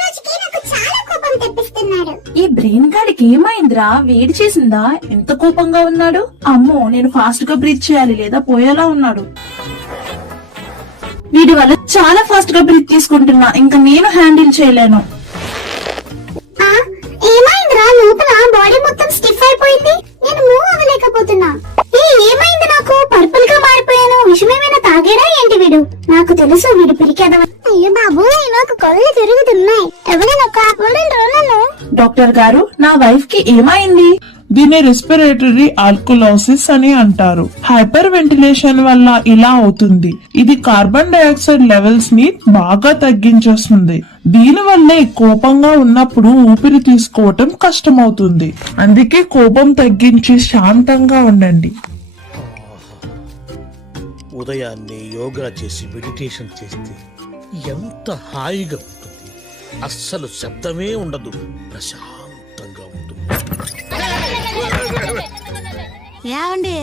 రోజుకి నాకు చాలా కోపం తెప్పిస్తున్నాడు. ఈ బ్రెయిన్ గాడికి ఏమైందిరా? వేడి చేసిందా? ఎంత కోపంగా ఉన్నాడు? అమ్మో, నేను ఫాస్ట్ గా బ్రీత్ చేయాలి లేదా పోయేలా ఉన్నాడు. వీడి వల్ల చాలా ఫాస్ట్ గా బ్రీత్ తీసుకుంటున్నా, ఇంకా నేను హ్యాండిల్ చేయలేను. ఏమైందిరా? లోపల బాడీ మొత్తం స్టిఫ్ అయిపోయింది. నేను మూవ్ అవ్వలేకపోతున్నా. ఏమైంది? నాకు పర్పుల్ గా మారిపోయాను. విషమేమైనా తాగాడా ఏంటి వీడు? నాకు తెలుసు వీడు పిరికేదవ. అయ్యో బాబు, నాకు కళ్ళు తిరుగుతున్నాయి. ఎవరైనా కాపాడండి. డాక్టర్ గారు, నా వైఫ్ కి ఏమైంది? దీన్ని రెస్పిరేటరీ ఆల్కలోసిస్ అని అంటారు. హైపర్ వెంటిలేషన్ వల్ల ఇలా అవుతుంది. ఇది కార్బన్ డైఆక్సైడ్ లెవెల్స్ ని బాగా తగ్గించేస్తుంది. దీని వల్లే కోపంగా ఉన్నప్పుడు ఊపిరి తీసుకోవటం కష్టమవుతుంది. అందుకే కోపం తగ్గించి శాంతంగా ఉండండి. ఉదయాన్నే యోగా చేసి మెడిటేషన్ చేస్తే ఎంత హాయిగా ఉంటుంది. అస్సలు శబ్దమే ఉండదు, ప్రశాంతంగా ఉంటుంది. ఏమండి